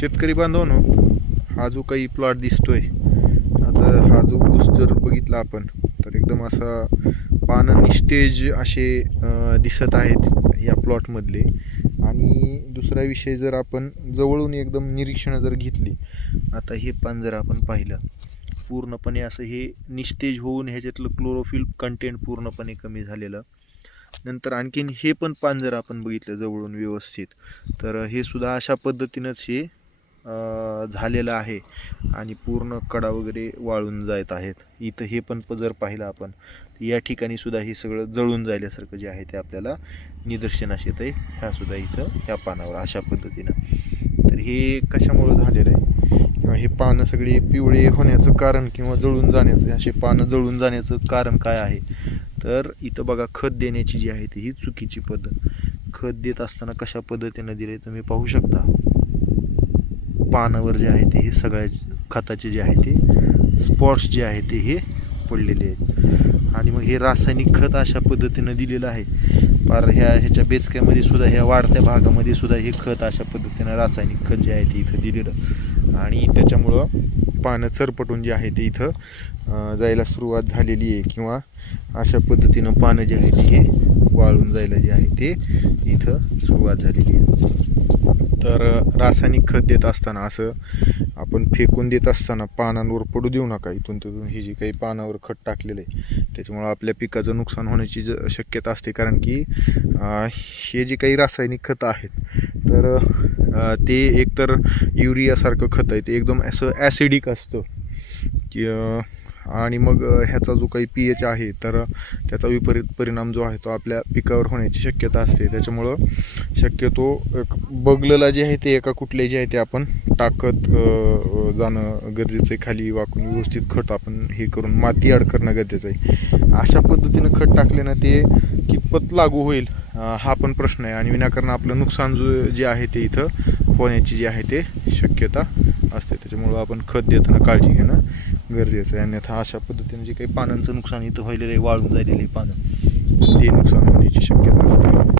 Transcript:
शेतकरी बांधवांनो हा जो काही प्लॉट दिसतोय आता हा जो ऊस जर बघितला आपण तर एकदम असा पानं निस्तेज असे दिसत आहेत या प्लॉटमधले आणि दुसरा विषय जर आपण जवळून एकदम निरीक्षणं जर घेतली आता हे पान जर आपण पाहिलं पूर्णपणे असं हे निस्तेज होऊन ह्याच्यातलं क्लोरोफिल कंटेंट पूर्णपणे कमी झालेलं. नंतर आणखीन हे पण पान जर आपण बघितलं जवळून व्यवस्थित तर हे सुद्धा अशा पद्धतीनंच हे झालेलं आहे आणि पूर्ण कडा वगैरे वाळून जात आहेत. इथं हे पण जर पाहिलं आपण तर या ठिकाणी सुद्धा हे सगळं जळून जायल्यासारखं जे आहे ते आपल्याला निदर्शनास येतं आहे ह्यासुद्धा इथं ह्या पानावर अशा पद्धतीनं. तर हे कशामुळं झालेलं आहे? किंवा हे पानं सगळी पिवळे होण्याचं कारण किंवा जळून जाण्याचं असे पानं जळून जाण्याचं कारण काय आहे? तर इथं बघा खत देण्याची जी आहे ती ही चुकीची पद्धत. खत देत असताना कशा पद्धतीनं दिले तुम्ही पाहू शकता? पानावर जे आहे ते हे सगळ्या खताचे जे आहे ते स्पॉट्स जे आहे ते हे पडलेले आहेत. आणि मग हे रासायनिक खत अशा पद्धतीनं दिलेलं आहे. फार ह्या ह्याच्या बेचक्यामध्ये सुद्धा ह्या वाढत्या भागामध्ये सुद्धा हे खत अशा पद्धतीनं रासायनिक खत जे आहे ते इथं दिलेलं. आणि त्याच्यामुळं पानं चरपटून जे आहे ते इथं जायला सुरुवात झालेली आहे किंवा अशा पद्धतीनं पानं जे आहे ते हे वाळून जायला जे आहे ते इथं सुरुवात झालेली आहे. तर रासायनिक खत देत असताना असं आपण फेकून देत असताना पानांवर पडू देऊ नका. इथून तिथून हे जे काही पानावर खत टाकलेलं आहे त्याच्यामुळं आपल्या पिकाचं नुकसान होण्याची ज शक्यता असते. कारण की हे जे काही रासायनिक खतं आहेत तर ते एकतर युरियासारखं खत आहे. ते एकदम असं ॲसिडिक असतं. की आणि मग ह्याचा जो काही पी एच आहे तर त्याचा विपरीत परिणाम जो आहे तो आपल्या पिकावर होण्याची शक्यता असते. त्याच्यामुळं शक्यतो एक बगलला जे आहे ते एका कुठले जे आहे ते आपण टाकत जाणं गरजेचं आहे. खाली वाकून व्यवस्थित खत आपण हे करून माती आड करणं गरजेचं आहे. अशा पद्धतीनं खत टाकल्यानं ते कितपत लागू होईल हा पण प्रश्न आहे. आणि विनाकारण आपलं नुकसान जो जे आहे ते इथं होण्याची जी आहे ते शक्यता असते. त्याच्यामुळं आपण खत देताना काळजी घेणं गरजेचं आहे अन्यथा अशा पद्धतीने जे काही पानांचं नुकसान इथं व्हायलेलं आहे वाळून आहे पानं ते नुकसान होण्याची शक्यता असते.